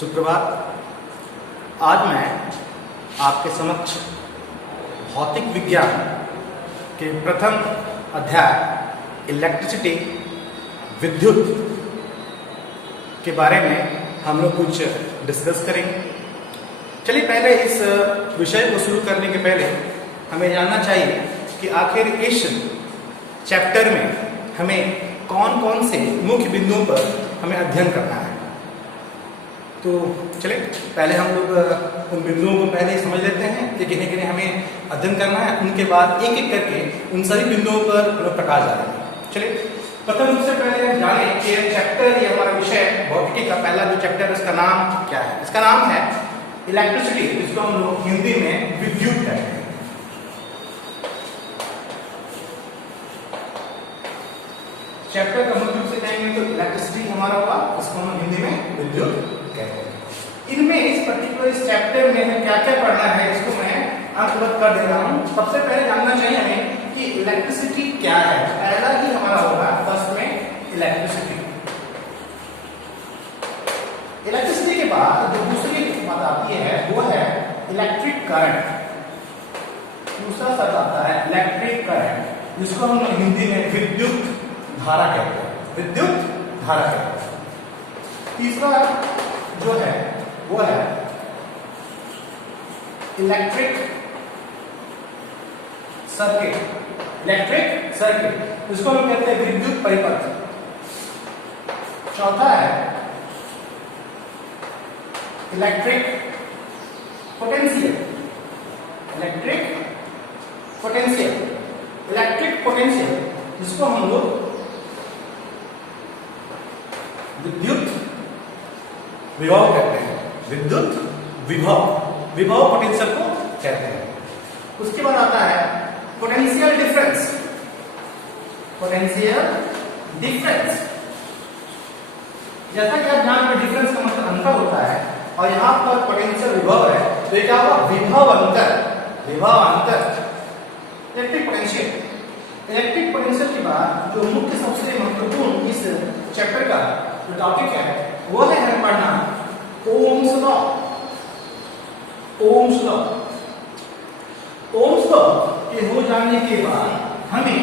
सुप्रभात। आज मैं आपके समक्ष भौतिक विज्ञान के प्रथम अध्याय इलेक्ट्रिसिटी विद्युत के बारे में हम लोग कुछ डिस्कस करेंगे। चलिए पहले इस विषय को शुरू करने के पहले हमें जानना चाहिए कि आखिर इस चैप्टर में हमें कौन कौन से मुख्य बिंदुओं पर हमें अध्ययन करना है। तो चलिए पहले हम लोग उन बिंदुओं को पहले ही समझ लेते हैं कि किन्हें किन्हें हमें अध्ययन करना है। उनके बाद एक एक करके उन सभी बिंदुओं पर हम लोग प्रकाश डालेंगे। चलिए प्रथम रूप से पहले हम जानें कि चैप्टर ये हमारा विषय भौतिकी का पहला जो चैप्टर है उसका नाम क्या है। इसका नाम है इलेक्ट्रिसिटी, जिसको हम लोग हिंदी में विद्युत कहते हैं। चैप्टर का मुख्य रूप से कहेंगे तो इलेक्ट्रिसिटी हमारा हुआ, इसको हम हिंदी में विद्युत कहते हैं। इनमें इस पर्टिकुलर इस चैप्टर में हमें क्या क्या पढ़ना है इसको मैं अंतर्गत कर दे रहा हूं। सबसे पहले जानना चाहिए हमें कि इलेक्ट्रिसिटी क्या है। पहला ही हमारा होगा फर्स्ट में इलेक्ट्रिसिटी। इलेक्ट्रिसिटी के बाद जो दूसरी बात आती है वो है इलेक्ट्रिक करंट। दूसरा शब्द आता है इलेक्ट्रिक करंट, जिसको हम हिंदी में विद्युत धारा कहते हैं। विद्युत धारा कहते हैं। तीसरा जो है वो है इलेक्ट्रिक सर्किट। इलेक्ट्रिक सर्किट इसको हम कहते हैं विद्युत परिपथ। चौथा है electric potential. Electric potential, electric potential जिसको हम लोग विद्युत विभव कहते हैं। विद्युत विभव, विभव पोटेंशियल को कहते हैं। उसके बाद आता है पोटेंशियल डिफरेंस। पोटेंशियल डिफरेंस, जैसा कि आप जान रहे डिफरेंस का मतलब अंतर होता है, और यहां पर पोटेंशियल विभव है तो ये क्या हुआ, विभव अंतर। विभव अंतर इलेक्ट्रिक पोटेंशियल। इलेक्ट्रिक पोटेंशियल के बाद जो मुख्य सबसे महत्वपूर्ण इस चैप्टर का जो टॉपिक है वो है हमें पढ़ना Ohm's law. Ohm's law. Ohm's law के हो जाने के बाद हमें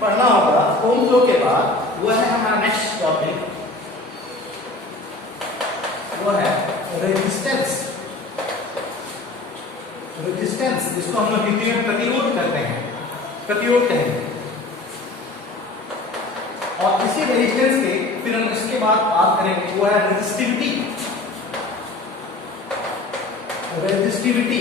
पढ़ना होगा ओम्स लॉ के बाद वो है हमारा नेक्स्ट टॉपिक, वो है रेजिस्टेंस। रेजिस्टेंस जिसको हम लोग हिंदी में प्रतिरोध कहते हैं। प्रतिरोध कहेंगे। और इसी रेजिस्टेंस के फिर हम इसके बाद बात करेंगे वो है रेजिस्टिविटी। रेजिस्टिविटी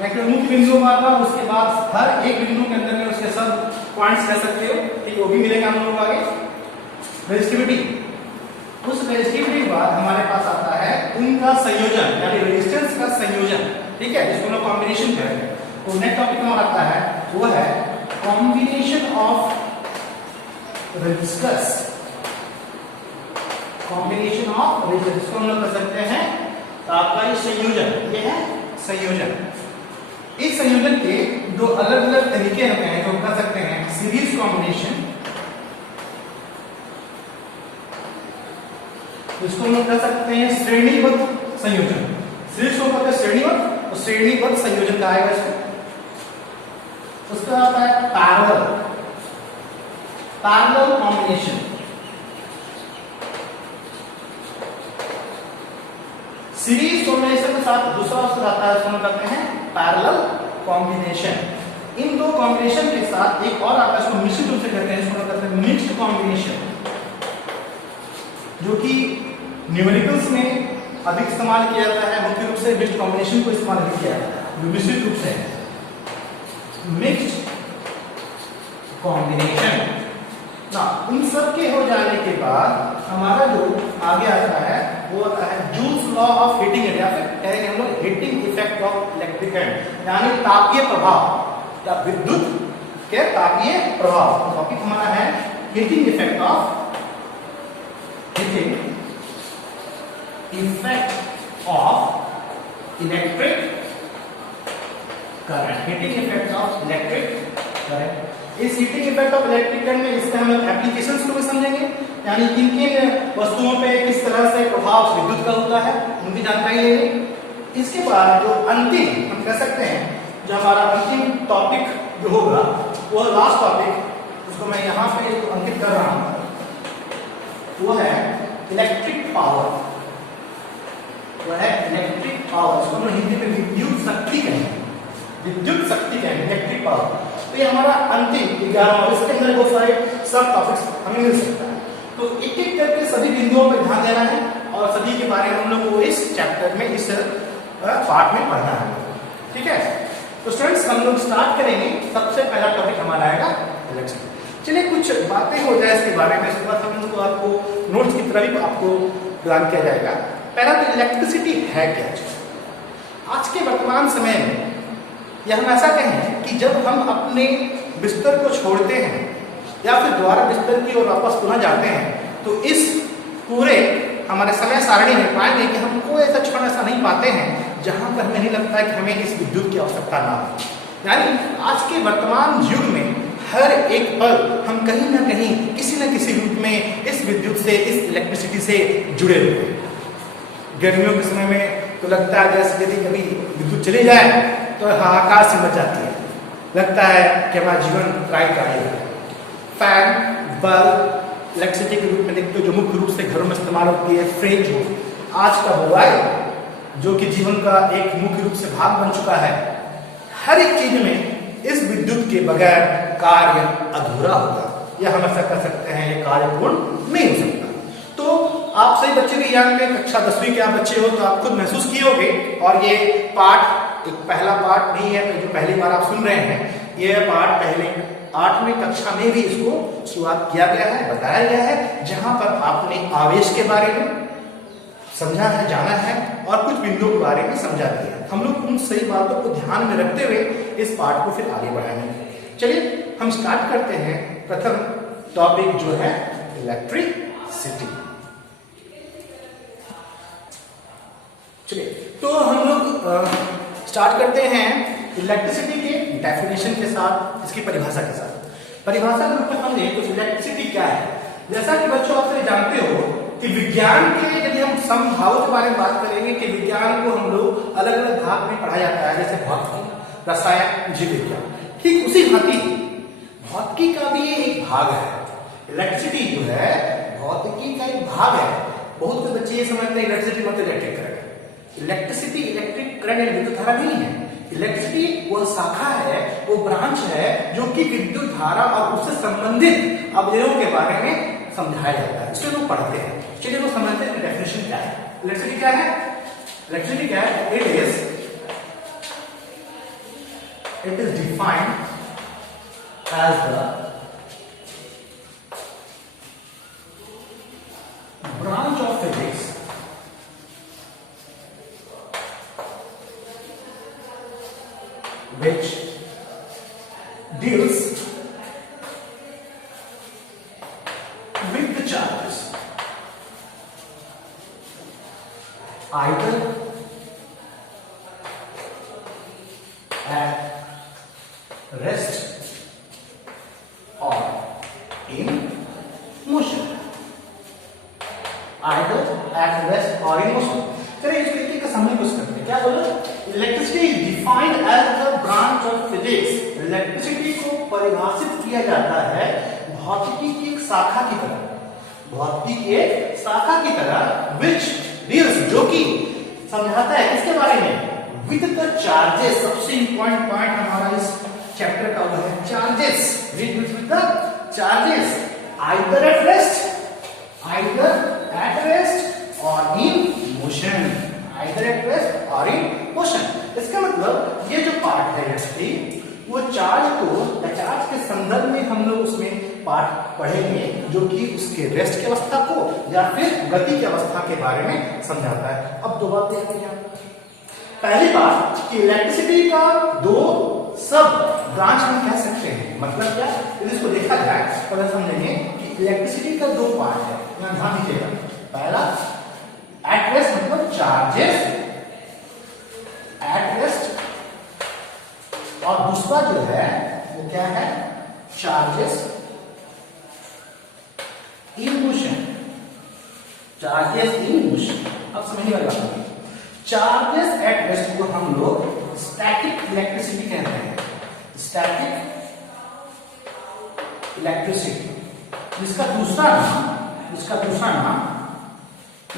मैं केवल मुख्य बिंदुओं पर आता हूं, उसके बाद हर एक बिंदु के अंदर में उसके सब पॉइंट्स कह सकते हो, ठीक, वो भी मिलेगा हम लोगों को आगे। रेजिस्टिविटी, उस रेजिस्टिविटी के बाद हमारे पास आता है उनका संयोजन, यानी रेजिस्टेंस का संयोजन, ठीक है, जिसको हम लोग कॉम्बिनेशन कहेंगे। तो नेक्स्ट टॉपिक हमारा आता है वो है combination of resistors. Combination of resistors, इसको हम लोग कर सकते हैं तात्कालिक संयोजन। ये है संयोजन। इस संयोजन के दो अलग अलग तरीके हमें हैं, तो कर सकते हैं सीरीज कॉम्बिनेशन, इसको हम लोग कर सकते हैं श्रेणीबद्ध संयोजन। सीरीज को कहते हैं श्रेणीबद्ध, तो श्रेणीबद्ध संयोजन का आएगा इसको। उसका आता है parallel, parallel combination. Series combination के साथ दूसरा ऑप्शन आता है, उसको हम कहते हैं पैरेलल कॉम्बिनेशन। इन दो कॉम्बिनेशन के साथ एक और आता है, इसको मिश्रित रूप से कहते हैं, इसको कहते हैं मिक्स्ड कॉम्बिनेशन, जो कि न्यूमेरिकल्स में अधिक इस्तेमाल किया जाता है। मुख्य रूप से मिक्स्ड कॉम्बिनेशन को इस्तेमाल नहीं किया जाता है, जो मिश्रित रूप से है मिक्स्ड कॉम्बिनेशन। इन सब के हो जाने के बाद हमारा जो आगे आता है वो आता है जूल्स लॉ ऑफ हीटिंग, या फिर कहेंगे हम लोग heating effect of electric current, यानी तापीय प्रभाव या विद्युत के तापीय प्रभाव। टॉपिक हमारा है heating effect of, heating effect of electric current. Heating effect of electric current. इस heating effect of electric current में इससे हम लोग एप्लीकेशंस को भी समझेंगे, यानी किन किन वस्तुओं पे किस तरह से प्रभाव विद्युत का होता है उनकी जानकारी लेंगे। इसके बाद जो अंतिम हम कह सकते हैं जो हमारा अंतिम टॉपिक जो होगा वो लास्ट टॉपिक उसको मैं यहाँ पे अंकित कर रहा हूँ वो है इलेक्ट्रिक पावर। वो है इलेक्ट्रिक पावर, इसको हम हिंदी में विद्युत शक्ति कहेंगे, विद्युत शक्ति कहेंगे इलेक्ट्रिक पावर। तो ये हमारा अंतिम 11वां, इसके अंदर बहुत सारे सब टॉपिक्स हमें मिल सकता है। तो एक एक करके सभी बिंदुओं पर ध्यान देना है और सभी के बारे में हम लोग को इस चैप्टर में इस पार्ट में पढ़ना है, ठीक है। तो स्टूडेंट्स हम लोग स्टार्ट करेंगे। सबसे पहला टॉपिक हमारा आएगा इलेक्ट्रिसिटी। चलिए कुछ बातें हो जाए इसके बारे में, इसके बाद हम लोग आपको नोट्स की तरह भी आपको प्रदान किया जाएगा। पहला तो इलेक्ट्रिसिटी है क्या चीज। आज के वर्तमान समय में या हम ऐसा कहें कि जब हम अपने बिस्तर को छोड़ते हैं या फिर दोबारा बिस्तर की ओर वापस पुनः जाते हैं तो इस पूरे हमारे समय सारणी में पाएंगे कि हम कोई ऐसा क्षण ऐसा नहीं पाते हैं जहां पर हमें नहीं लगता है कि हमें इस विद्युत की आवश्यकता ना हो। यानी आज के वर्तमान युग में हर एक पल हम कहीं ना कहीं किसी न किसी रूप में इस विद्युत से, इस इलेक्ट्रिसिटी से जुड़े हुए हैं। गर्मियों के समय में तो लगता है जैसे यदि कभी विद्युत चली जाए तो हाहाकार से मच जाती है, लगता है कि हमारा जीवन ट्राई करेगा। फैन, बल्ब इलेक्ट्रिसिटी के रूप में देखते हो जो मुख्य रूप से घरों में इस्तेमाल होती है। फ्रिज हो, आज का मोबाइल जो कि जीवन का एक मुख्य रूप से भाग बन चुका है। हर एक चीज में इस विद्युत के बगैर कार्य अधूरा होगा या हम ऐसा कर सकते हैं ये कार्य पूर्ण नहीं हो सकता। तो आप सही बच्चे भी यहाँ पे कक्षा 10वीं के आप बच्चे हो तो आप खुद महसूस किए होंगे और ये पाठ एक पहला पाठ नहीं है जो पहली बार आप सुन रहे हैं। ये पाठ पहले 8वीं कक्षा में भी इसको शुरुआत किया गया है, बताया गया है, जहां पर आपने आवेश के बारे में समझा है, जाना है और कुछ बिंदुओं के बारे में समझा दिया है। हम लोग उन सही बातों को ध्यान में रखते हुए इस पाठ को फिर आगे बढ़ाएंगे। चलिए हम स्टार्ट करते हैं। प्रथम टॉपिक जो है इलेक्ट्रिसिटी। चलिए तो हम लोग स्टार्ट करते हैं इलेक्ट्रिसिटी के डेफिनेशन के साथ, इसकी परिभाषा के साथ। परिभाषा के रूप में हम देखें तो इलेक्ट्रिसिटी क्या है। जैसा कि बच्चों आप सभी जानते हो कि विज्ञान के यदि हम समभावों के बारे में बात करेंगे कि विज्ञान को हम लोग अलग अलग भाग में पढ़ा जाता है, जैसे भौतिकी, रसायन, जीव विज्ञान। ठीक उसी भांति भौतिकी का भी ये एक भाग है। इलेक्ट्रिसिटी जो है भौतिकी का एक भाग है। बहुत से बच्चे ये समझते हैं इलेक्ट्रिसिटी मतलब electric current. Electricity electric current या विद्युत धारा नहीं है। इलेक्ट्रिसिटी वो शाखा है, वो ब्रांच है जो कि विद्युत धारा और उससे संबंधित अवयवों के बारे में समझाया जाता है, इसको लोग पढ़ते हैं। चलिए वो समझते हैं डेफिनेशन क्या है। इलेक्ट्रिसिटी क्या है? इलेक्ट्रिसिटी क्या है? It is defined as the branch of physics which deals with the charges either at rest or in motion, either at rest or in motion। चलिए इस तरीके का समझ कुछ करते हैं। क्या बोलो? Electricity is defined as the branch of physics. Electricity को परिभाषित किया जाता है भौतिकी की एक शाखा की तरह, भौतिकी की एक शाखा की तरह which deals, जो कि समझाता है किसके बारे में? with the charges। सबसे इंपॉर्टेंट पॉइंट हमारा इस चैप्टर का वो है charges. with the charges either at rest, either at rest or in motion, either at rest or in motion। इसका मतलब ये जो पार्ट है इसकी वो चार्ज को या चार्ज के संदर्भ में हम लोग उसमें पार्ट पढ़ेंगे जो कि उसके रेस्ट की अवस्था को या फिर गति की अवस्था के बारे में समझाता है। अब दो बातें आती हैं। पहली बात कि इलेक्ट्रिसिटी का दो सब ब्रांच हम कह सकते हैं। मतलब क्या? यदि इसको देखा जाए तो हम समझेंगे कि इलेक्ट्रिसिटी का दो पार्ट है। यहाँ ध्यान दीजिएगा। पहला एट रेस्ट मतलब चार्जेस एट रेस्ट, और दूसरा जो है वो क्या है? Charges in motion. Charges in motion. अब समझने वाली बात है, चार्जेस एट रेस्ट को हम लोग स्टैटिक इलेक्ट्रिसिटी कहते हैं, स्टैटिक इलेक्ट्रिसिटी, जिसका दूसरा नाम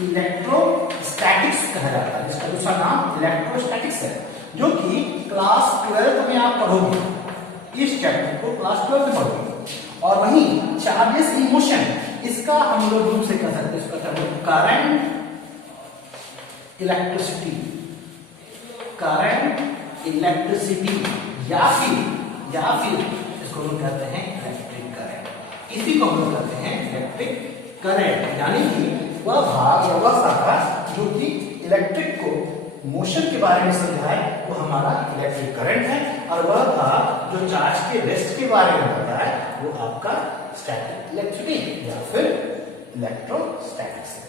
इलेक्ट्रोस्टैटिक्स कहा जाता है, जिसका दूसरा नाम इलेक्ट्रोस्टैटिक्स है, जो कि क्लास 12 में आप पढ़ोगे, इस चैप्टर को क्लास 12 में पढ़ोगे। और वहीं चार्जेस इन मोशन, इसका हम लोग रूप से कह सकते हैं, इसका term करंट इलेक्ट्रिसिटी या फिर इसको हम कहते हैं इलेक्ट्रिक करंट। इसी को हम कहते हैं इलेक्ट्रिक करंट, यानी कि वह भाग या वह शाखा जो कि इलेक्ट्रिक को मोशन के बारे में समझाए वो हमारा इलेक्ट्रिक करंट है, और वह भाग जो चार्ज के रेस्ट के बारे में बताए वो आपका स्टैटिक इलेक्ट्रिसिटी या फिर इलेक्ट्रोस्टैटिक्स है।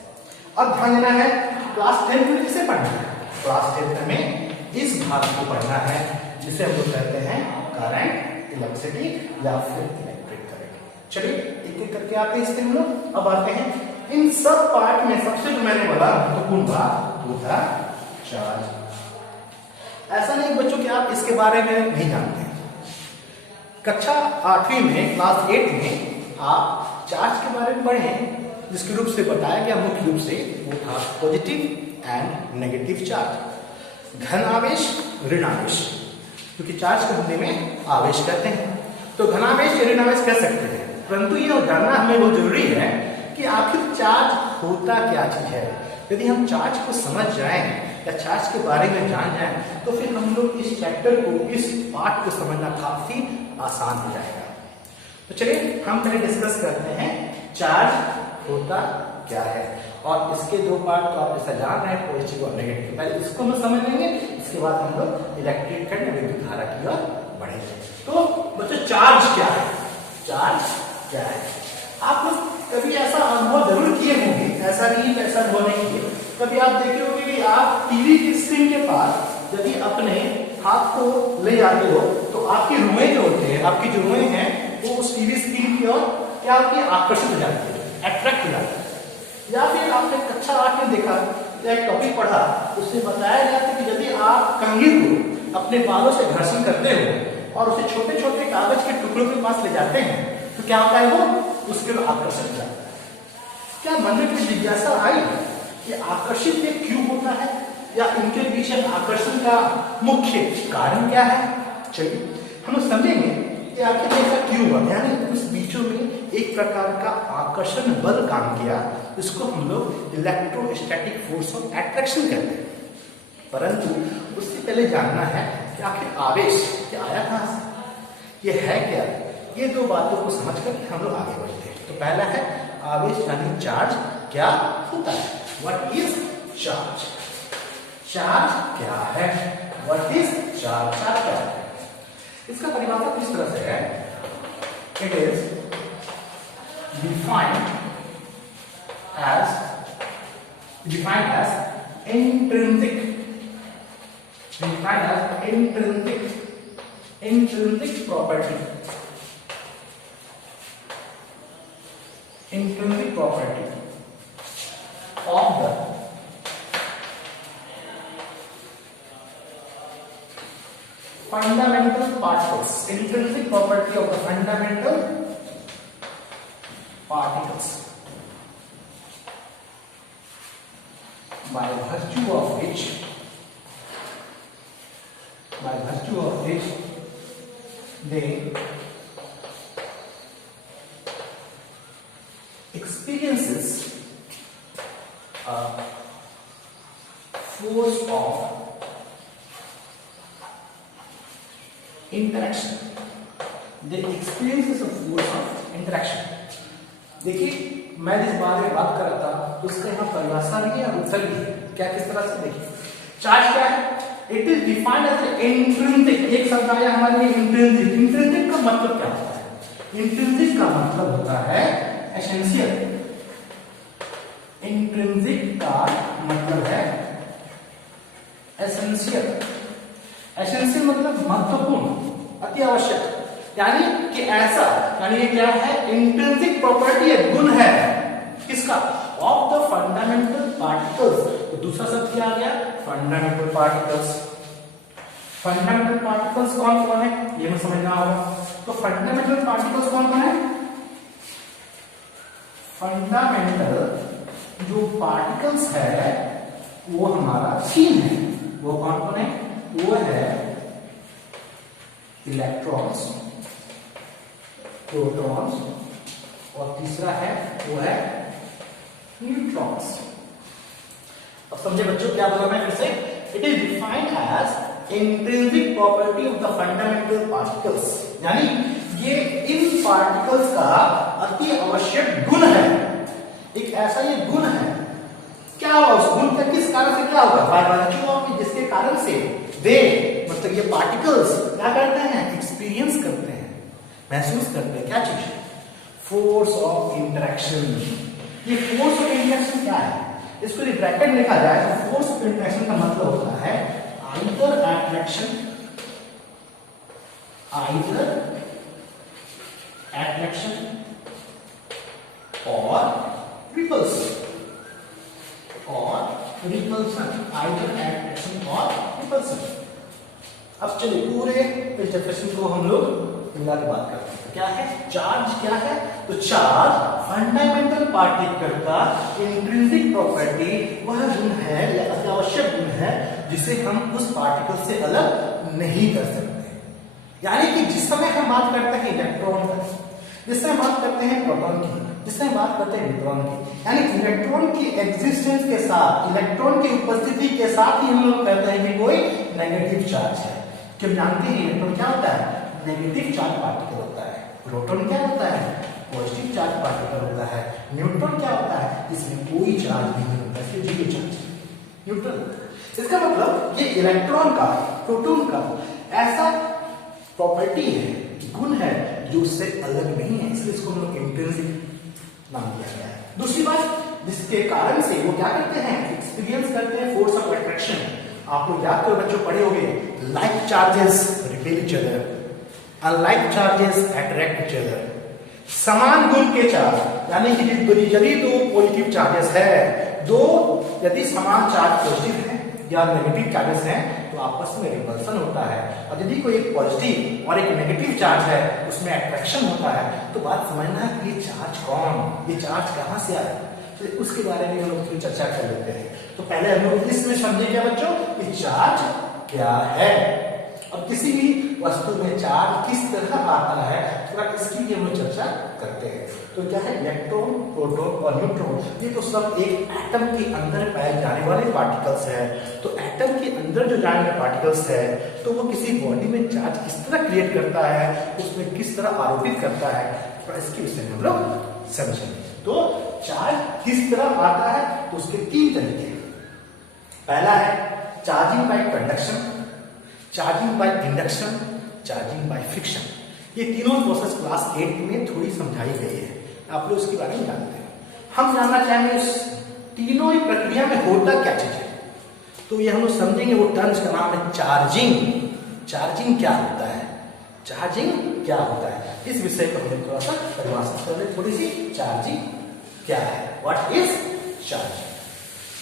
अब ध्यान देना है, क्लास 10 में किसे पढ़ना है? क्लास 10 में इस भाग को पढ़ना है जिसे हम लोग कहते हैं करंट इलेक्ट्रिसिटी या फिर इलेक्ट्रिक करंट। चलिए एक एक करके आते हैं इसके हम लोग। अब आते हैं इन सब पार्ट में सबसे जो मैंने बोला महत्वपूर्ण भाग वो था चार्ज। ऐसा नहीं बच्चों कि आप इसके बारे में नहीं जानते हैं। कक्षा 8वीं में क्लास 8 में आप चार्ज के बारे में पढ़े, जिसके रूप से बताया गया मुख्य रूप से वो था पॉजिटिव एंड नेगेटिव चार्ज, धन आवेश ऋण आवेश, क्योंकि चार्ज को हिंदी में आवेश कहते हैं, तो धन आवेश या ऋण आवेश कह सकते हैं। परंतु ये जानना हमें वो जरूरी है कि आखिर चार्ज होता क्या चीज है। यदि हम चार्ज को समझ जाएं या चार्ज के बारे में जान जाएं तो फिर हम लोग इस चैप्टर को, इस पार्ट को समझना काफी आसान हो जाएगा। तो चलिए हम पहले डिस्कस करते हैं चार्ज होता क्या है, और इसके दो पार्ट तो आप ऐसा जान रहे हैं, पॉजिटिव और नेगेटिव। पहले इसको हम समझ लेंगे, इसके बाद हम लोग इलेक्ट्रिक करंट विद्युत धारा की ओर बढ़ेंगे। तो बच्चों चार्ज क्या है? चार्ज क्या है? आप लोग कभी ऐसा अनुभव जरूर किए होंगे, ऐसा अनुभव नहीं किए। कभी आप देखे होंगे कि आप टीवी की स्क्रीन के पास यदि अपने हाथ को ले जाते हो तो आपकी रुएं जो होते हैं, आपकी जो रुएं हैं वो उस टीवी स्क्रीन की ओर क्या होती है? आकर्षित हो जाती है, अट्रैक्ट हो जाती है। या फिर आपने कक्षा 8 में देखा या एक टॉपिक पढ़ा, उसमें बताया जाता है कि यदि आप कंघी को अपने बालों से घर्षण करते हो और उसे छोटे छोटे कागज के टुकड़ों के पास ले जाते हैं तो क्या होता है? वो उसके लिए आकर्षित हो जाता है। क्या मन में कोई जिज्ञासा आई कि आकर्षित ये क्यों होता है, या इनके पीछे आकर्षण का मुख्य कारण क्या है? चलिए हम लोग समझेंगे कि आखिर ऐसा क्यों हुआ, यानी उस बीचों में एक प्रकार का आकर्षण बल काम किया, इसको हम लोग इलेक्ट्रोस्टैटिक फोर्स ऑफ अट्रैक्शन कहते हैं। परंतु उससे पहले जानना है कि आखिर आवेश क्या आया कहां से, ये है क्या? ये दो बातों को समझ कर हम लोग आगे बढ़ते हैं। तो पहला है आवेश यानी चार्ज क्या होता है, व्हाट इज चार्ज? चार्ज क्या है? What is charge? चार्ज क्या है? इसका परिभाषा किस तरह से है? It is defined as intrinsic property of the fundamental particles, intrinsic property of the fundamental particles, by virtue of which they experiences a force of interaction. They experiences a force of interaction. देखिए मैं जिस बारे में बात कर रहा था उसका यहाँ परिभाषा भी है और उत्तर भी है। क्या किस तरह से? देखिए चार्ज क्या है? It is defined as intrinsic. एक शब्द आया हमारे लिए इंट्रिंसिक। इंट्रिंसिक का मतलब क्या होता है? इंट्रिंसिक का मतलब होता है एसेंशियल। इंट्रिंसिक का मतलब है एसेंशियल। एसेंशियल मतलब महत्वपूर्ण, अति आवश्यक, यानी कि ऐसा, यानी ये क्या है? इंट्रिंसिक प्रॉपर्टी है, गुण है किसका? Of the fundamental particles. तो दूसरा शब्द क्या आ गया? Fundamental particles. फंडामेंटल पार्टिकल्स कौन कौन है ये हमें समझना होगा। तो फंडामेंटल पार्टिकल्स कौन कौन है? फंडामेंटल जो पार्टिकल्स है वो हमारा 3 है। वो कौन कौन है? वो है इलेक्ट्रॉन्स, प्रोटॉन्स और तीसरा है वो है न्यूट्रॉन्स। अब समझे बच्चों क्या बोला मैं फिर से? It is defined as intrinsic property of the fundamental particles, यानी ये इन पार्टिकल्स का अति आवश्यक गुण है। एक ऐसा ये गुण है, क्या होगा उस गुण का? किस कारण से क्या होगा? बाय वर्च्यू ऑफ, जिसके कारण से वे मतलब ये पार्टिकल्स क्या करते हैं? एक्सपीरियंस करते हैं, महसूस करते हैं क्या चीज? Force of interaction. ये फोर्स ऑफ इंटरेक्शन क्या है? इसको यदि ब्रैकेट में लिखा जाए तो फोर्स ऑफ इंटरेक्शन का मतलब होता है आइदर अट्रैक्शन, आइदर अट्रैक्शन और रिपल्सन, और रिपल्सन, आइदर अट्रैक्शन और रिपल्सन। अब चलिए पूरे इस डेफिनेशन को हम लोग मिला के बात करते हैं। क्या है चार्ज? क्या है? तो चार्ज फंडामेंटल पार्टिकल का इंट्रिंसिक प्रॉपर्टी, वह गुण है या अत्यावश्यक गुण है जिसे हम उस पार्टिकल से अलग नहीं कर सकते। यानी कि जिस समय हम बात करते हैं इलेक्ट्रॉन की, जिस समय बात करते हैं प्रोटॉन की, जिस समय बात करते हैं न्यूट्रॉन की, यानी इलेक्ट्रॉन की एग्जिस्टेंस के साथ, इलेक्ट्रॉन की उपस्थिति के साथ ही हम लोग कहते हैं कि कोई नेगेटिव चार्ज है। क्यों जानते हैं इलेक्ट्रॉन क्या होता है? नेगेटिव चार्ज पार्टिकल होता है। प्रोटॉन क्या होता है? पॉजिटिव चार्ज पार्टिकल होता है। न्यूट्रॉन क्या होता है? इसमें कोई चार्ज नहीं होता, इसमें जीरो चार्ज, न्यूट्रल। इसका मतलब ये इलेक्ट्रॉन का, प्रोटॉन का ऐसा प्रॉपर्टी है, गुण है जो उससे अलग नहीं है, इसलिए इसको हम लोग इंट्रिंसिक नाम दिया गया है। दूसरी बात, जिसके कारण से वो क्या करते हैं? एक्सपीरियंस करते हैं फोर्स ऑफ अट्रैक्शन। आप लोग याद करो बच्चों पढ़े होंगे, like charges repel each other, unlike charges attract each other. समान गुण के चार्ज, यानी कि यदि दो पॉजिटिव चार्जेस है, दो यदि समान चार्ज पॉजिटिव है या नेगेटिव चार्जेस हैं तो आपस में रिपल्सन होता है। और यदि कोई एक पॉजिटिव और एक नेगेटिव चार्ज है उसमें अट्रैक्शन होता है। तो बात समझना है कि ये चार्ज कौन, ये चार्ज कहां से आया, तो उसके बारे में हम लोग थोड़ी चर्चा कर लेते हैं। तो पहले हम लोग इसमें समझेंगे बच्चों कि चार्ज क्या है। अब किसी भी वस्तु में चार्ज किस तरह आता है थोड़ा इसकी भी हम लोग चर्चा करते हैं। तो क्या है? इलेक्ट्रॉन, प्रोटॉन और न्यूट्रॉन, ये तो सब एक एटम के अंदर पाए जाने वाले पार्टिकल्स है। तो एटम के अंदर जो जाने वाले पार्टिकल्स है तो वो किसी बॉडी में चार्ज किस तरह क्रिएट करता है, उसमें किस तरह आरोपित करता है, तो इसके विषय में हम लोग समझेंगे। तो चार्ज किस तरह आता है तो उसके 3 तरीके। पहला है charging by conduction, charging by induction, charging by friction. ये तीनों प्रोसेस क्लास 8 में थोड़ी समझाई गई है, आप लोग इसके बारे में जानते हैं। हम जानना चाहेंगे इस तीनों ही प्रक्रिया में होता क्या चीज है, तो ये हम लोग समझेंगे। वो टर्म्स का नाम है चार्जिंग। चार्जिंग क्या होता है, चार्जिंग क्या होता है, इस विषय को हम थोड़ा सा परिभाषित कर लें थोड़ी सी। चार्जिंग क्या है, व्हाट इज चार्जिंग।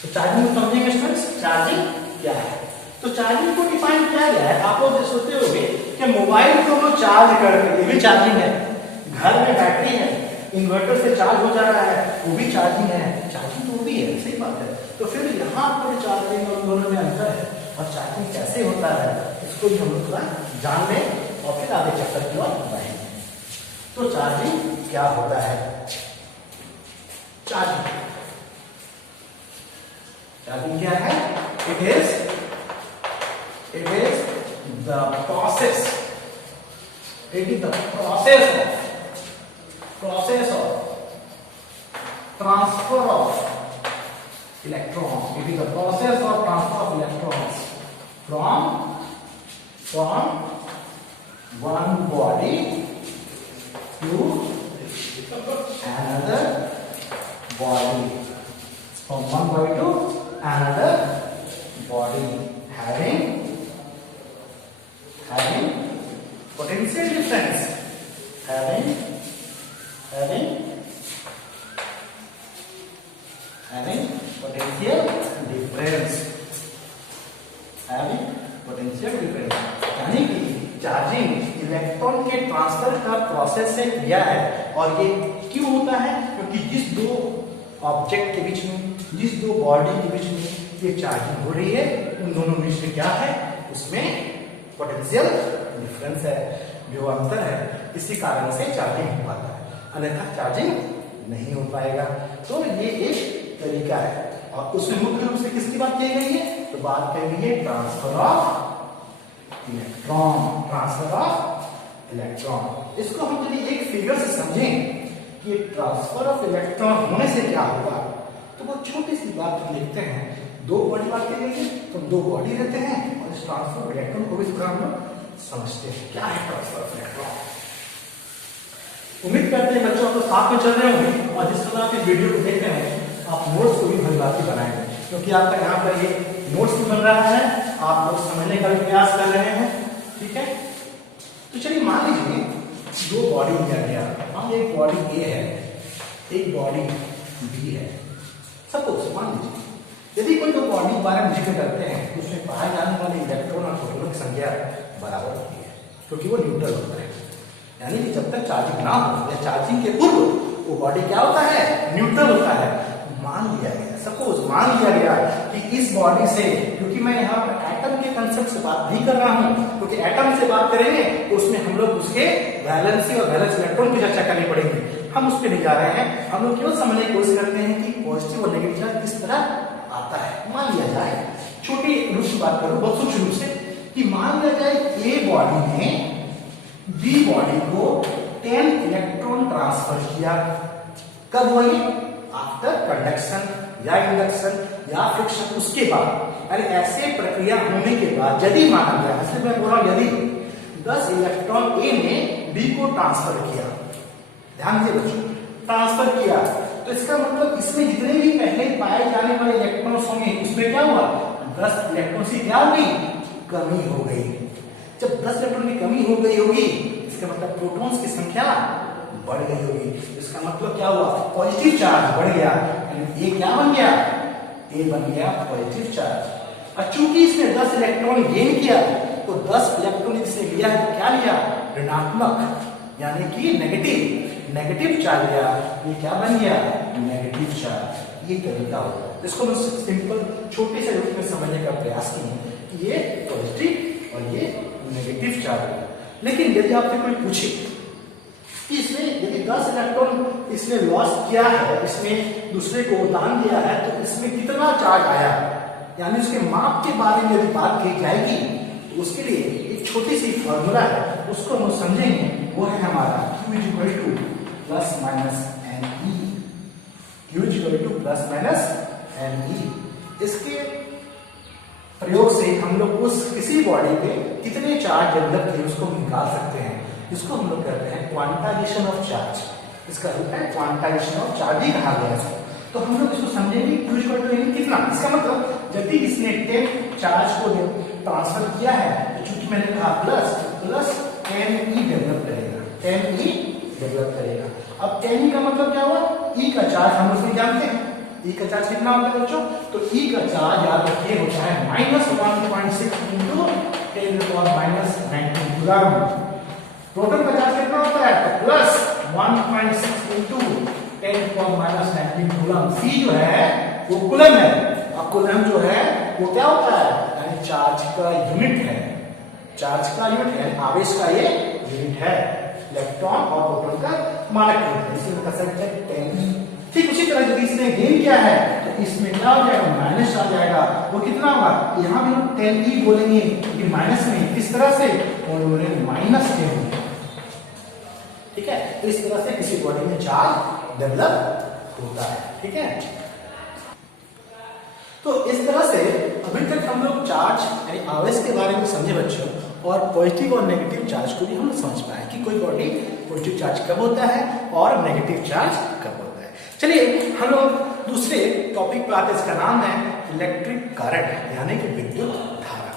तो चार्जिंग समझेंगे स्टूडेंट्स, चार्जिंग क्या है। तो चार्जिंग को डिफाइन किया गया है, आप लोग सोचते होंगे कि मोबाइल को हम चार्ज करते हैं, ये भी चार्जिंग है। घर में बैटरी है, इन्वर्टर से चार्ज हो जा रहा है, वो भी चार्जिंग है। चार्जिंग तो वो भी है, सही बात है। तो फिर यहाँ पर चार्जिंग और दोनों में अंतर है, और चार्जिंग कैसे होता है इसको भी हम लोग थोड़ा जान लें और फिर आगे चैप्टर की ओर बढ़ेंगे। तो चार्जिंग क्या होता है। चार्जिंग क्या है? It is the process, it is the process of transfer of electrons. It is the process of transfer of electrons from one body to another body, from one body to another body, having potential difference, having potential difference, यानी कि charging electron के transfer का process से किया है। और ये क्यों होता है? क्योंकि जिस दो ऑब्जेक्ट के बीच में, जिस दो बॉडी के बीच में ये चार्जिंग हो रही है, उन दोनों बीच में क्या है? उसमें पोटेंशियल डिफरेंस है, जो अंतर है, इसी कारण से चार्जिंग हो पाता है, अन्यथा चार्जिंग नहीं हो पाएगा। तो ये एक तरीका है। और उसमें मुख्य रूप से किसकी बात की गई है? तो बात कही गई है transfer of electron, transfer of electron. इसको हम यदि एक फिगर से समझें कि ट्रांसफर ऑफ इलेक्ट्रॉन होने से क्या होगा, तो वो छोटी सी बात हम देखते हैं। दो बॉडी बात की गई है, तो दो बॉडी रहते हैं, और इस ट्रांसफर ऑफ इलेक्ट्रॉन को भी थोड़ा हम लोग समझते हैं क्या है ट्रांसफर ऑफ इलेक्ट्रॉन। उम्मीद करते हैं बच्चों, तो साथ में चल रहे होंगे, और जिस तरह आप इस वीडियो को देख रहे हैं, आप नोट्स को भी भलीभांति बनाएंगे, क्योंकि आपका यहाँ पर ये नोट्स भी बन रहा है, आप लोग समझने का भी प्रयास कर रहे हैं। ठीक है, तो चलिए मान लीजिए दो बॉडी लिया गया, मान लीजिए एक बॉडी ए है, एक बॉडी बी है। सपोज मान लीजिए यदि कोई दो बॉडी के बारे में जिक्र करते हैं, तो उसमें पाए जाने वाले इलेक्ट्रॉन और प्रोटॉन की संख्या बराबर होती है, क्योंकि वो न्यूट्रल होता है। यानी कि जब तक चार्जिंग ना हो या चार्जिंग के पूर्व वो बॉडी क्या होता है? न्यूट्रल होता है। मान लिया गया, सपोज मान लिया गया कि इस बॉडी से, क्योंकि मैं यहाँ पर एटम के कंसेप्ट से बात भी कर रहा हूँ, क्योंकि एटम से बात करेंगे तो उसमें हम लोग उसके वैलेंसी और वैलेंस इलेक्ट्रॉन की चर्चा करनी पड़ेगी। हम उस पर नहीं जा रहे हैं, हम लोग केवल समझने की कोशिश करते हैं कि पॉजिटिव और नेगेटिव चार्ज किस तरह आता है। मान लिया जाए, छोटी रूप से बात करूं, बहुत सूक्ष्म रूप से, कि मान लिया जाए ए बॉडी ने बी बॉडी को 10 इलेक्ट्रॉन ट्रांसफर किया। कब हुआ ये? आफ्टर कंडक्शन या इंडक्शन या फ्रिक्शन, उसके बाद। यानी ऐसे प्रक्रिया होने के बाद यदि माना गया, इसलिए मैं बोल रहा हूं यदि 10 इलेक्ट्रॉन ए ने बी को ट्रांसफर किया, ध्यान दीजिए बच्चों, ट्रांसफर किया, तो इसका मतलब इसमें जितने भी पहले पाए जाने वाले इलेक्ट्रॉन्स होंगे, उसमें क्या हुआ? 10 इलेक्ट्रॉन की क्या हो गई? कमी हो गई। जब 10 इलेक्ट्रॉन की कमी हो गई होगी, इसका मतलब प्रोटॉन्स की संख्या बढ़ गई होगी। इसका मतलब क्या हुआ? पॉजिटिव चार्ज बढ़ गया। ए क्या बन गया? ए बन गया पॉजिटिव चार्ज। और चूंकि इसने 10 इलेक्ट्रॉन गेन किया, तो 10 इलेक्ट्रॉन इसने लिया है, तो क्या लिया? ऋणात्मक, यानी कि नेगेटिव चार्ज लिया। ये क्या बन गया? Negative charge. ये तरीका होगा। इसको मैं सिंपल छोटे से रूप में समझने का प्रयास किया कि ये पॉजिटिव और ये नेगेटिव चार्ज है। लेकिन यदि आपसे कोई पूछे कि इसने यदि 10 इलेक्ट्रॉन इसने लॉस किया है, इसने दूसरे को दान दिया है, तो इसमें कितना चार्ज आया, यानी उसके माप के बारे में यदि बात की जाएगी, तो उसके लिए एक छोटी सी फॉर्मूला है, उसको हम समझेंगे। वो है हमारा Q = plus minus NE। Q = plus minus NE। इसके प्रयोग से हम लोग उस किसी बॉडी पे कितने चार्ज डेवलप किए उसको निकाल सकते हैं। इसको हम लोग कहते हैं क्वांटाइजेशन ऑफ चार्ज। इसका रूप है क्वांटाइजेशन ऑफ चार्ज ही कहा गया है। तो हम लोग इसको समझेंगे Q = कितना। इसका मतलब यदि इसने 10 चार्ज को ट्रांसफर किया है, तो चूंकि मैंने कहा प्लस 10E डेवलप करेगा, 10E डेवलप करेगा। अब 10E का मतलब क्या हुआ? E का चार्ज हम लोग जानते हैं, E का चार्ज कितना होता है बच्चों? तो E का चार्ज याद रखिए होता है -1.6 × 10⁻⁻19 कूलम। प्रोटॉन का चार्ज कितना होता है? तो +1.6 × 10⁻⁻19 कूलम। C जो है वो कूलम है, और कूलम जो है वो क्या होता है? यानी चार्ज का यूनिट है, चार्ज का यूनिट है, आवेश का ये यूनिट है। इलेक्ट्रॉन और प्रोटॉन का मानक यूनिट है, इसलिए कह सकते हैं 10E। ठीक उसी तरह यदि इसने गेन किया है, तो इसमें क्या हो जाएगा? माइनस आ जाएगा। वो कितना होगा? यहाँ भी हम 10E बोलेंगे, क्योंकि माइनस में किस तरह से? और -10। ठीक है, इस तरह से किसी बॉडी में चार्ज डेवलप होता है। ठीक है, तो इस तरह से अभी तक हम लोग चार्ज यानी आवेश के बारे में समझे बच्चों, और पॉजिटिव और नेगेटिव चार्ज को भी हम समझ पाए कि कोई बॉडी पॉजिटिव चार्ज कब होता है और नेगेटिव चार्ज कब होता है। चलिए हम लोग दूसरे टॉपिक पर आते हैं, इसका नाम है इलेक्ट्रिक करंट, यानी कि विद्युत धारा।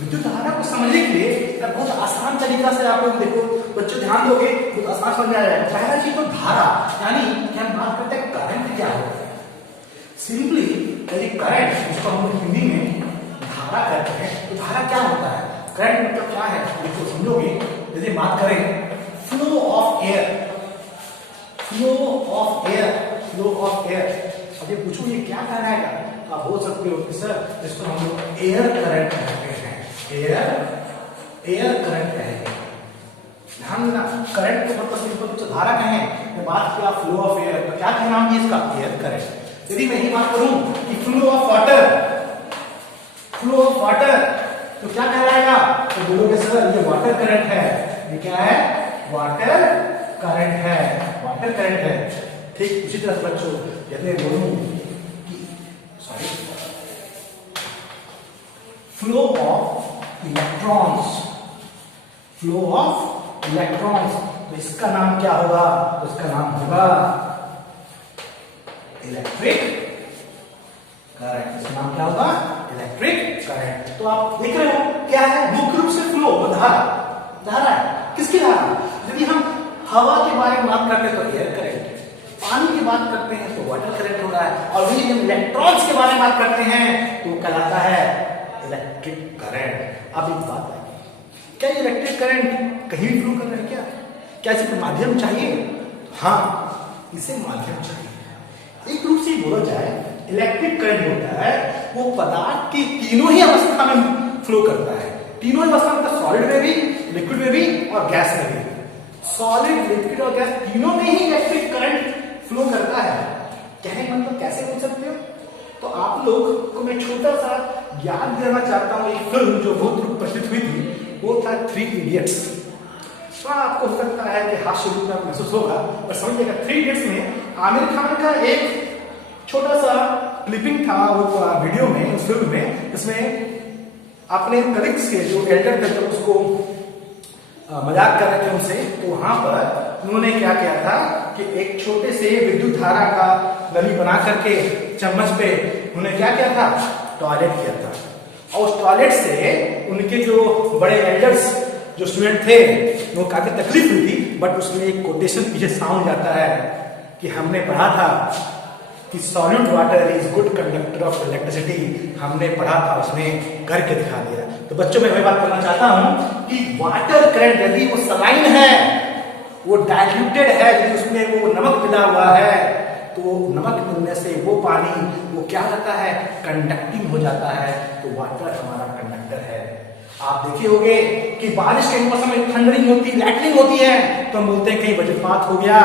विद्युत धारा को समझने के लिए बहुत आसान तरीका से आप लोग देखो बच्चों, ध्यान दोगे बहुत आसान समझ आ जाएगा। पहला चीज तो धारा, यानी कि हम बात करते हैं करंट क्या होता है। सिंपली यदि करंट, जिसको हम लोग हिंदी में धारा कहते हैं। तो धारा क्या होता है, करंट मतलब क्या है, देखो समझोगे। यदि बात करें flow of air, flow of air, flow of air, अब ये पूछो ये क्या कहलाएगा, तो आप बोल सकते हो कि सर इसको हम लोग एयर करंट कहते हैं, एयर करंट कहेंगे। ध्यान देना, करंट को मतलब सिंपल तो धारा कहें, मैं बात किया फ्लो ऑफ एयर, तो क्या कहना है इसका, एयर करंट। यदि मैं ही बात करूं कि flow of water, flow of water, तो क्या कहलाएगा, तो बोलोगे सर ये वाटर करंट है, ये क्या है, वाटर करंट है, वाटर करंट है। ठीक उसी तरह बच्चों यदि मैं बोलूं कि sorry flow of electrons, flow of electrons, तो इसका नाम क्या होगा, तो इसका नाम होगा इलेक्ट्रिक करंट। इसका नाम क्या होगा, इलेक्ट्रिक करंट। तो आप देख रहे हो क्या है, मुख्य रूप से फ्लो धारा, धारा है, किसकी धारा, यदि हम हवा के बारे में बात करते हैं तो एयर करंट, पानी की बात करते हैं तो वाटर करंट हो रहा है, और वही हम इलेक्ट्रॉन्स के बारे में बात करते हैं तो वो कहलाता है इलेक्ट्रिक करंट। अब एक बात है, क्या इलेक्ट्रिक करंट कहीं भी फ्लो कर रहा है क्या इसे माध्यम चाहिए, हाँ इसे माध्यम चाहिए। एक रूप से बोला जाए इलेक्ट्रिक करंट होता है वो पदार्थ की तीनों ही अवस्था में फ्लो करता है, तीनों ही अवस्था मतलब सॉलिड में भी, लिक्विड में भी और गैस में भी। सॉलिड, लिक्विड और गैस तीनों में ही इलेक्ट्रिक करंट फ्लो करता है। कहने का मतलब कैसे पूछ सकते हो, तो आप लोग को मैं छोटा सा याद देना चाहता हूँ, एक फिल्म जो बहुत प्रसिद्ध हुई थी वो था 3 इडियट्स। तो आपको हो सकता है कि हास्य रूप में महसूस होगा, पर समझिएगा 3 इडियट्स में आमिर खान का एक छोटा सा क्लिपिंग था वो वीडियो में, उस फिल्म में, इसमें अपने कलीग्स के जो एल्डर थे तो उसको मजाक कर रहे थे उनसे, तो वहां पर उन्होंने क्या किया था कि एक छोटे से विद्युत धारा का नली बना करके चम्मच पे उन्होंने क्या किया था, टॉयलेट किया था, और उस टॉयलेट से उनके जो बड़े एल्डर्स जो स्टूडेंट थे वो काफी तकलीफ हुई थी, बट उसमें एक कोटेशन पीछे साउंड जाता है कि हमने पढ़ा था कि solute water is good conductor of electricity, हमने पढ़ा था, उसने करके दिखा दिया। तो बच्चों में वही बात करना चाहता हूं कि वाटर करंट यदि वो सलाइन है, वो डाइल्यूटेड है, यदि उसमें वो नमक मिला हुआ है, तो नमक मिलने से वो पानी वो क्या करता है, कंडक्टिंग हो जाता है, तो वाटर हमारा कंडक्टर है। आप देखे होंगे कि बारिश के मौसम में थंडरिंग होती है, लाइटनिंग होती है, तो हम बोलते हैं कहीं वज्रपात हो गया,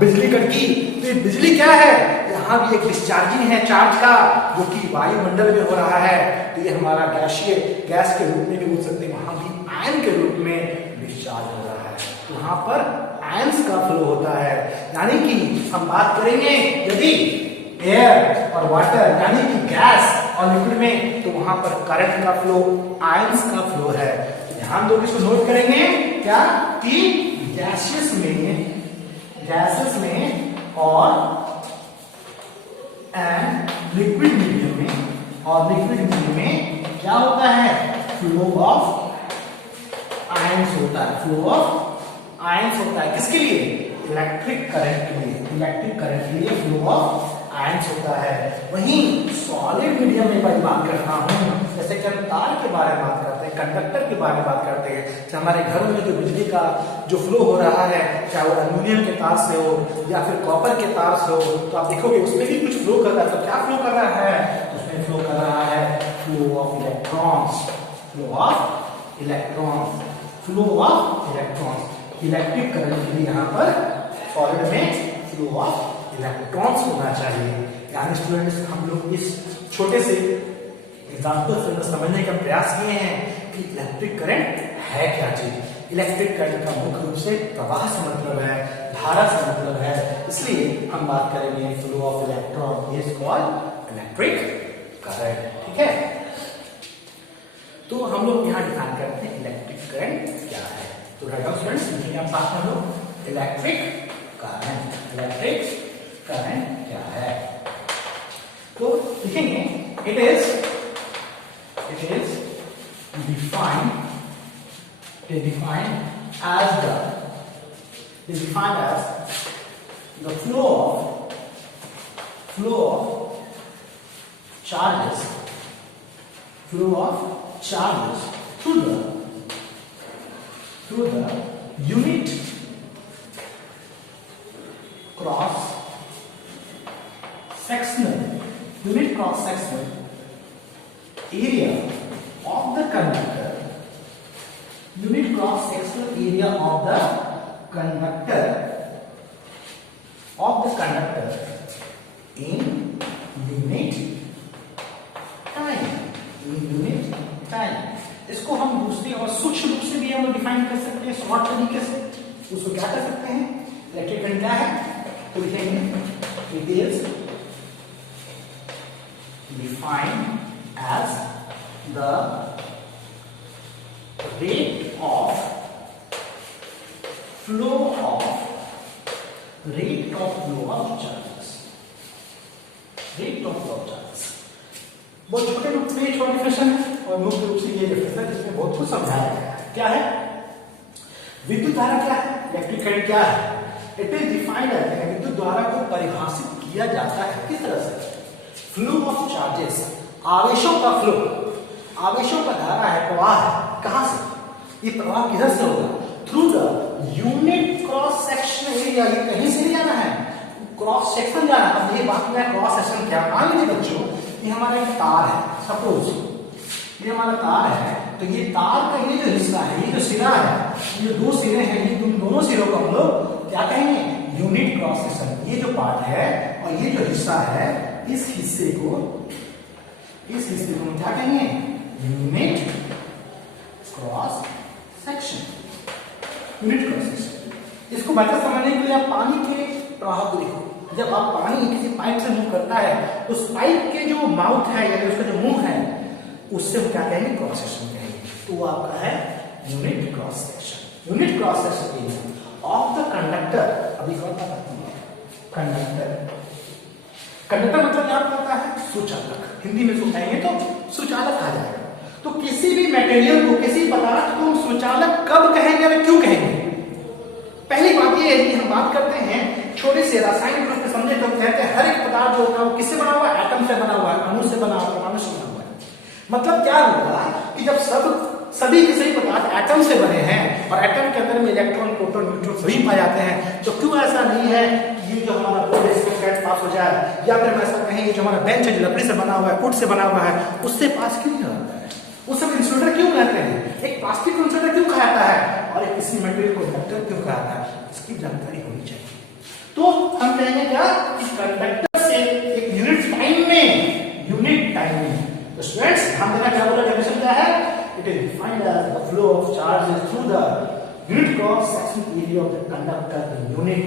बिजली कड़की। तो ये बिजली क्या है, यहाँ भी एक डिस्चार्जिंग है चार्ज का जो कि वायुमंडल में हो रहा है, तो ये हमारा गैसीय गैस के रूप में भी बोल सकते हैं, वहां भी आयन के रूप में डिस्चार्ज हो रहा है, तो वहां पर आयंस का फ्लो होता है। यानी कि हम बात करेंगे यदि एयर और वाटर यानी कि गैस और लिक्विड में, तो वहां पर करंट का फ्लो, आयंस का फ्लो है। तो ध्यान दो, इसको नोट करेंगे क्या कि गैसेस में और एंड लिक्विड मीडियम में, और लिक्विड मीडियम में क्या होता है, फ्लो ऑफ आयंस होता है, फ्लो ऑफ आयंस होता है, किसके लिए, इलेक्ट्रिक करंट के लिए, इलेक्ट्रिक करंट के लिए फ्लो ऑफ आयंस होता है। वहीं सॉलिड मीडियम में मैं बात करता हूं, जैसे कि हम तार के बारे में बात करते हैं, कंडक्टर के बारे में बात करते हैं, चाहे हमारे घरों में जो बिजली का जो फ्लो हो रहा है, चाहे वो एल्यूमिनियम के तार से हो या फिर कॉपर के तार से हो, तो आप देखोगे उसमें भी कुछ फ्लो कर रहा है। तो क्या फ्लो कर रहा है, उसमें फ्लो कर रहा है flow of electrons, flow of electrons, flow of electrons. Electric current के लिए यहाँ पर सॉलिड में फ्लो ऑफ इलेक्ट्रॉन्स होना चाहिए। यानी स्टूडेंट्स हम लोग इस छोटे से एग्जाम्पल से समझने का प्रयास किए हैं कि इलेक्ट्रिक करंट है क्या चीज। इलेक्ट्रिक करंट का मुख्य रूप से प्रवाह से मतलब है, धारा से मतलब है, इसलिए हम बात करेंगे flow of electron is called electric current. ठीक है, तो हम लोग यहाँ डिफाइन करते हैं इलेक्ट्रिक करंट क्या है। तो स्टूडेंट्स आप साथ में लो, इलेक्ट्रिक करंट, इलेक्ट्रिक करंट क्या है, तो लिखेंगे it is defined as the flow of charges flow of charges through the unit cross sectional area of the conductor, unit cross sectional area of the conductor in unit time. इसको हम दूसरी और सूक्ष्म रूप से भी हम डिफाइन कर सकते हैं, शॉर्ट तरीके से। उसको क्या कर सकते हैं, इलेक्ट्रिक करंट क्या है, तो लिखेंगे it is defined as the rate of flow of charges. बहुत छोटे रूप में छोटे डिफिनेशन है और मुख्य रूप से ये डिफिनेशन जिसमें बहुत कुछ समझाया गया है। क्या है, विद्युत धारा क्या है, इलेक्ट्रिक करंट क्या है। इट इज डिफाइंड एज, विद्युत धारा को परिभाषित किया जाता है किस तरह से, फ्लो ऑफ चार्जेस, आवेशों का फ्लो, आवेशों का धारा है, प्रवाह है, कहां से, ये प्रवाह किधर से होगा, through the unit cross section area. ये कहीं से नहीं जाना है, क्रॉस सेक्शन जाना है। अब ये बात में क्रॉस सेक्शन क्या, मान लीजिए बच्चों ये हमारा एक तार है, सपोज ये हमारा तार है, तो ये तार का ये जो हिस्सा है, ये जो सिरा है, ये दो सिरे हैं, ये दोनों सिरों को हम लोग क्या कहेंगे, यूनिट क्रॉस सेक्शन। ये जो पार्ट है और ये जो हिस्सा है, इस हिस्से को हम क्या कहेंगे, यूनिट क्रॉस सेक्शन। इसको बेहतर समझने के लिए आप पानी के प्रवाह को देखो। जब आप पानी किसी पाइप से मूव करता है तो उस पाइप के जो माउथ है या उसका जो मुंह है, उससे हम क्या कहेंगे, क्रॉस सेक्शन कहेंगे। तो वो आपका है unit cross section. Unit cross section of the conductor. अभी कौन सा कंडक्टर, कंडक्टर मतलब क्या होता है, सुचालक। हिंदी में सुनाएंगे तो सुचालक कहा जाएगा। तो किसी भी मटेरियल को, किसी पदार्थ को हम सुचालक कब कहेंगे और क्यों कहेंगे। पहली बात ये है कि हम बात करते हैं छोटे से रासायनिक रूप में समझे तो कहते हैं हर एक पदार्थ जो होता है वो किससे बना हुआ है, एटम से बना हुआ है, अणु से बना हुआ है, परमाणु से बना हुआ है। मतलब क्या होगा कि जब सभी के सभी पदार्थ एटम से बने हैं और एटम के अंदर में इलेक्ट्रॉन, प्रोटॉन, न्यूट्रॉन सभी पाए जाते हैं, तो क्यों ऐसा नहीं है कि ये जो हमारा बोर्ड है इसमें करंट पास हो जाए, या फिर हम ऐसा कहें ये जो हमारा बेंच है, लकड़ी से बना हुआ है, वुड से बना हुआ है, उससे पास क्यों नहीं होता है। उस सब इंसुलेटर क्यों कहते हैं, एक प्लास्टिक इंसुलेटर क्यों कहा जाता है और एक किसी मटेरियल को कंडक्टर क्यों कहा जाता है, इसकी जानकारी होनी चाहिए। तो हम कहेंगे क्या, इस कंडक्टर से एक यूनिट टाइम में, तो स्टूडेंट्स हम देना क्या बोला, डेफिनेशन क्या है, it is defined as the flow of charges through the unit cross section area of the conductor in unit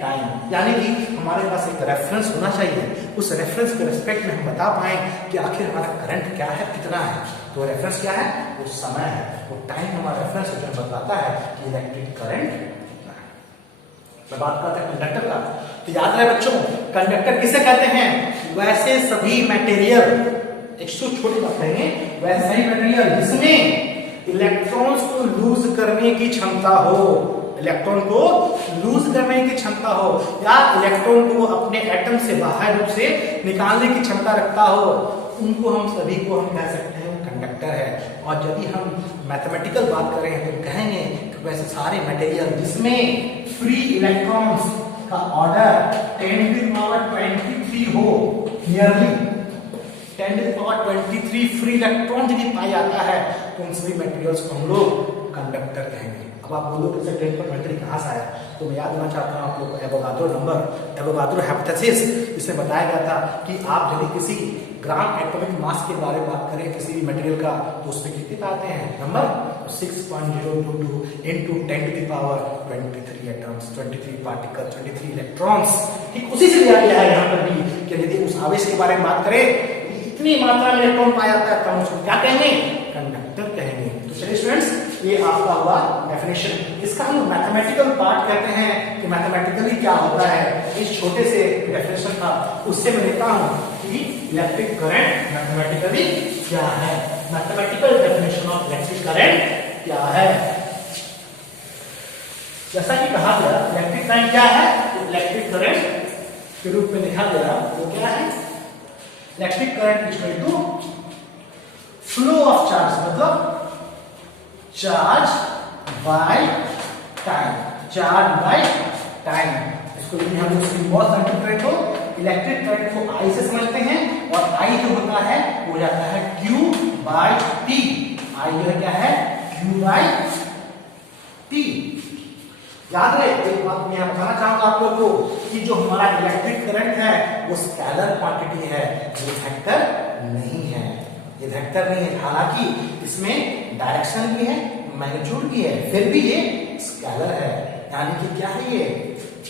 time. यानी कि हमारे पास एक रेफरेंस होना चाहिए, उस रेफरेंस के रिस्पेक्ट में हम बता पाए कि आखिर हमारा करंट क्या है, कितना है। तो रेफरेंस क्या है, वो समय है, वो टाइम हमारा रेफरेंस जो बताता है कि इलेक्ट्रिक करंट कितना है। मैं बात करता हूं कंडक्टर का, तो याद रहे बच्चों, कंडक्टर किसे कहते हैं, वैसे सभी मटेरियल, एक छोटी बात कहेंगे, वैसे सभी मटेरियल जिसमें इलेक्ट्रॉन्स को लूज करने की क्षमता हो, इलेक्ट्रॉन को लूज करने की क्षमता हो, या इलेक्ट्रॉन को अपने एटम से बाहर रूप से निकालने की क्षमता रखता हो, उनको हम सभी को हम कह सकते हैं कंडक्टर है। और यदि हम मैथमेटिकल बात करें तो कहेंगे कि वैसे सारे मटेरियल जिसमें फ्री इलेक्ट्रॉन्स का ऑर्डर 10⁻23 हो, नियरली 10⁻23 फ्री इलेक्ट्रॉन यदि पाया जाता है, तो उन सभी मटेरियल्स को हम लोग कंडक्टर कहेंगे। अब आप बोलोगे कि 10⁻23 कहां से आया, तो मैं याद देना चाहता हूं आप लोग को एवोगाड्रो नंबर, एवोगाड्रो हाइपोथेसिस, जिसमें बताया गया था कि आप यदि किसी ग्राम एटॉमिक मास के बारे में बात करें किसी भी मटेरियल का, तो उसमें कितने पाते हैं number, 6.022 into 10⁻23 atoms, 23 particle, 23 electrons. ठीक उसी से लिया गया है यहाँ पर भी कि यदि उस आवेश के बारे में बात करें इतनी मात्रा में इलेक्ट्रॉन पाया जाता है, तो हम उसको क्या कहेंगे, कंडक्टर कहेंगे। तो चलिए स्टूडेंट्स, ये आपका हुआ डेफिनेशन। इसका हम मैथमेटिकल पार्ट कहते हैं कि मैथमेटिकली क्या होता है। इस छोटे से डेफिनेशन था, उससे मैं लेता हूं कि इलेक्ट्रिक करंट मैथमेटिकली क्या है, mathematical definition of electric current क्या है। जैसा कि कहा गया इलेक्ट्रिक करंट क्या है, तो इलेक्ट्रिक करंट के रूप में लिखा गया वो क्या है, electric current equal to flow of charge मतलब charge by time, charge by time. इसको हम लोग सिंबल सर्किट करंट को, इलेक्ट्रिक करंट को आई से समझते हैं, और आई जो होता है वो जाता है Q बाय टी। आई जो है क्या है, Q बाय टी। याद रहे, एक बात मैं बताना चाहूंगा आप लोग को कि जो हमारा इलेक्ट्रिक करंट है वो स्केलर क्वांटिटी है, ये वेक्टर नहीं है, ये वेक्टर नहीं है। हालांकि इसमें डायरेक्शन भी है, मैग्नीट्यूड भी है, फिर भी ये स्केलर है, यानी कि क्या है, ये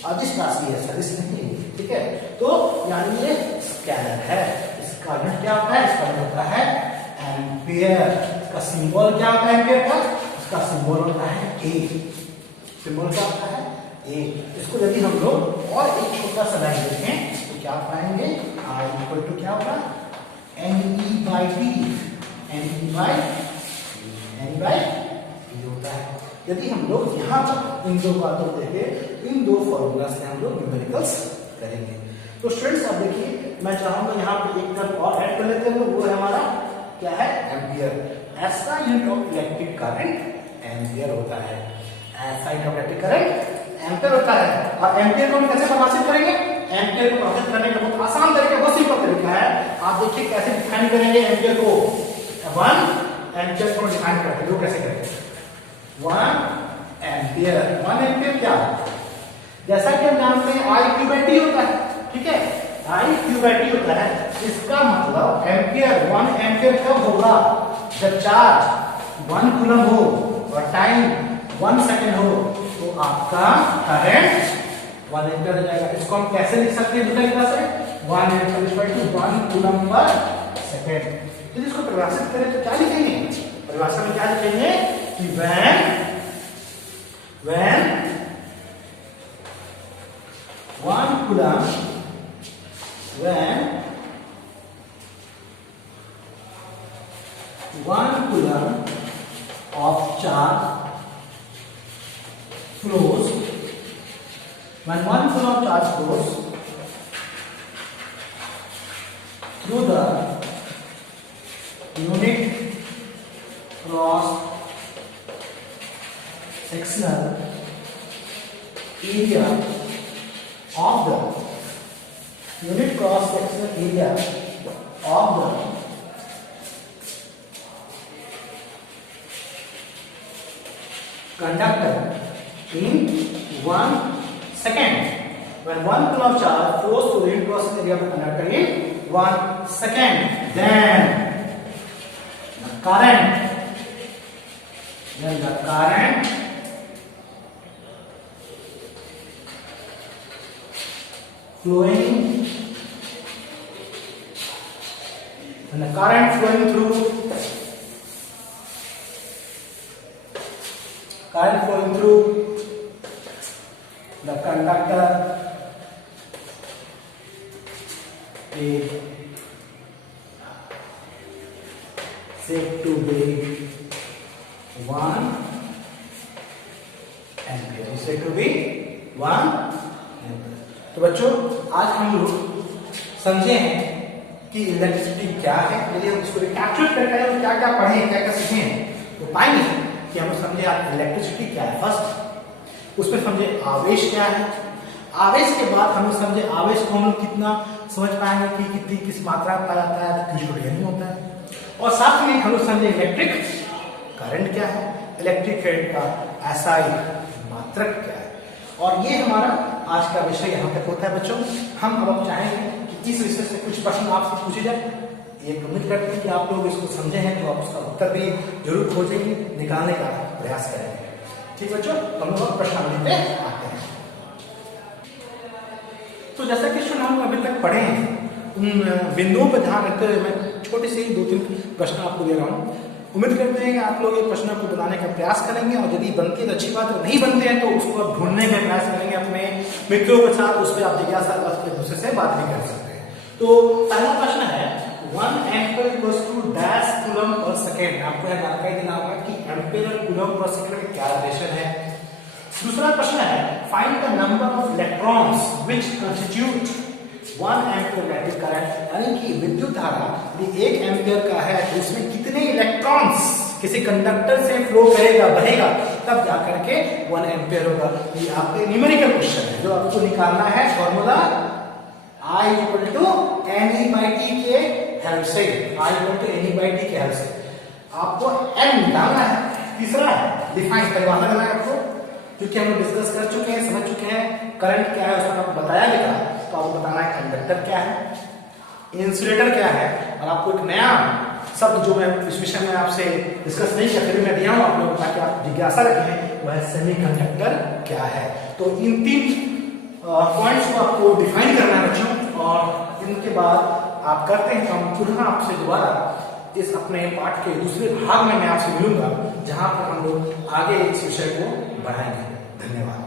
अदिश राशि है, सदिश नहीं है। ठीक है, तो यानी ये स्केलर है। इसका यूनिट क्या होता है, इसका यूनिट होता है एम्पियर। इसका सिंबल क्या होता है एम्पियर का, इसका सिंबल होता है ए। सिंबल क्या होता है, ए। इसको यदि हम लोग और एक छोटा सा लाइन देखें तो क्या पाएंगे, आई इक्वल टू क्या होगा, n e by t, n e by t होता है। यदि हम लोग यहाँ तक इन दो बातों को देखें, इन दो फॉर्मूला से हम लोग न्यूमेरिकल्स करेंगे। तो स्टूडेंट्स अब देखिए, मैं चाहूंगा यहाँ पे एक टर्म और ऐड कर लेते हैं, वो है हमारा क्या है, एम्पियर। ऐसा unit of electric current ampere होता है, ऐसा unit of electric current ampere होता है। और एम्पियर को हम कैसे परिभाषित करेंगे, एम्पियर को परिभाषित करने का बहुत आसान तरीका, बहुत सिंपल तरीका है। आप देखिए कैसे डिफाइन करेंगे एम्पियर को। 1 एम्पियर को डिफाइन करते हैं, वो कैसे करेंगे, 1 एम्पियर। 1 एम्पियर क्या, जैसा कि हम जानते हैं आई क्यू बाई टी होता है। ठीक है, आई क्यू बाई टी होता है। इसका मतलब एम्पियर, 1 एम्पियर कब होगा, जब चार्ज 1 कूलम हो और टाइम 1 सेकेंड हो, तो आपका करंट 1 एम्पियर हो जाएगा। इसको हम कैसे लिख सकते हैं दूसरे तरह से, 1 ampere equal to 1 coulomb per second. यदि इसको परिभाषित करें तो क्या लिखेंगे, परिभाषा में क्या लिखेंगे कि when 1 coulomb, when 1 coulomb of charge flows, when 1 coulomb of charge flows through the unit cross sectional area of the unit cross sectional area of the conductor in 1 second. When 1 coulomb charge flows through the unit cross sectional area of the conductor in 1 second, then the current flowing, and the current flowing through the conductor is said to be 1 ampere, इसे to be 1 ampere. तो बच्चों, आज हम लोग समझे हैं कि electricity क्या है। यदि हम इसको कैप्चर करते हैं तो क्या क्या पढ़े, क्या क्या सीखे, तो पाएंगे कि हम समझे आप इलेक्ट्रिसिटी क्या है फर्स्ट, उसमें समझे आवेश क्या है, आवेश के बाद हम समझे आवेश को हम लोग कितना समझ पाएंगे कि कितनी किस मात्रा में पाया जाता है, किस नहीं होता है, और साथ में हम लोग समझे इलेक्ट्रिक करंट क्या है, इलेक्ट्रिक करंट का एसआई मात्रक क्या है। और ये हमारा आज का विषय यहाँ तक होता है बच्चों। हम अब चाहेंगे कि इस विषय से कुछ प्रश्न आपसे पूछे जाए। ये उम्मीद करते हैं कि आप लोग इसको समझे हैं, तो आप उसका उत्तर भी जरूर खोजेंगे, निकालने का प्रयास करेंगे। ठीक बच्चों, हम लोग प्रश्नावली पे आते हैं। तो जैसा कि हम अभी तक पढ़े हैं, उन बिंदुओं पर ध्यान रखते हुए मैं छोटे से 2-3 प्रश्न आपको दे रहा हूँ। उम्मीद करते हैं कि आप लोग ये प्रश्न को बनाने का प्रयास करेंगे, और यदि बनती है तो अच्छी बात है, नहीं बनते हैं तो उसको आप ढूंढने का प्रयास करेंगे अपने मित्रों के साथ, उस पर आप जिज्ञासा एक दूसरे से बात भी कर सकते हैं। तो पहला प्रश्न है 1 ampere equals to dash coulomb per second. आपको यह जानकारी देना होगा कि एम्पियर और कूलम पर सेकेंड में क्या रिलेशन है। दूसरा प्रश्न है find the number of electrons which constitute 1 ampere electric current, यानी कि विद्युत धारा यदि 1 एम्पियर का है तो इसमें कितने इलेक्ट्रॉन्स किसी कंडक्टर से फ्लो करेगा, बहेगा, तब जाकर के 1 एम्पियर होगा। ये आपके न्यूमेरिकल क्वेश्चन है जो आपको निकालना है। Formula I equal to NE/T के हेल्प से, I इक्वल टू NE/T के हेल्प से आपको N निकालना है। तीसरा है डिफाइन, परिभाषा करना है आपको, क्योंकि हम लोग डिस्कस कर चुके हैं, समझ चुके हैं करंट क्या है, उसमें आपको बताया भी था। तो आपको बताना है कंडक्टर क्या है, इंसुलेटर क्या है, और आपको एक नया शब्द जो मैं इस विषय में आपसे डिस्कस नहीं किया, फिर मैं दिया हूं आप लोगों को ताकि आप जिज्ञासा रखें, वह सेमीकंडक्टर क्या है। तो इन 3 पॉइंट्स को आपको डिफाइन करना है बच्चों, और इनके बाद आप करते हैं तो हम पुनः आपसे दोबारा इस अपने पाठ के दूसरे भाग में मैं आपसे मिलूंगा, जहां पर हम लोग आगे इस विषय को बढ़ाएंगे। धन्यवाद।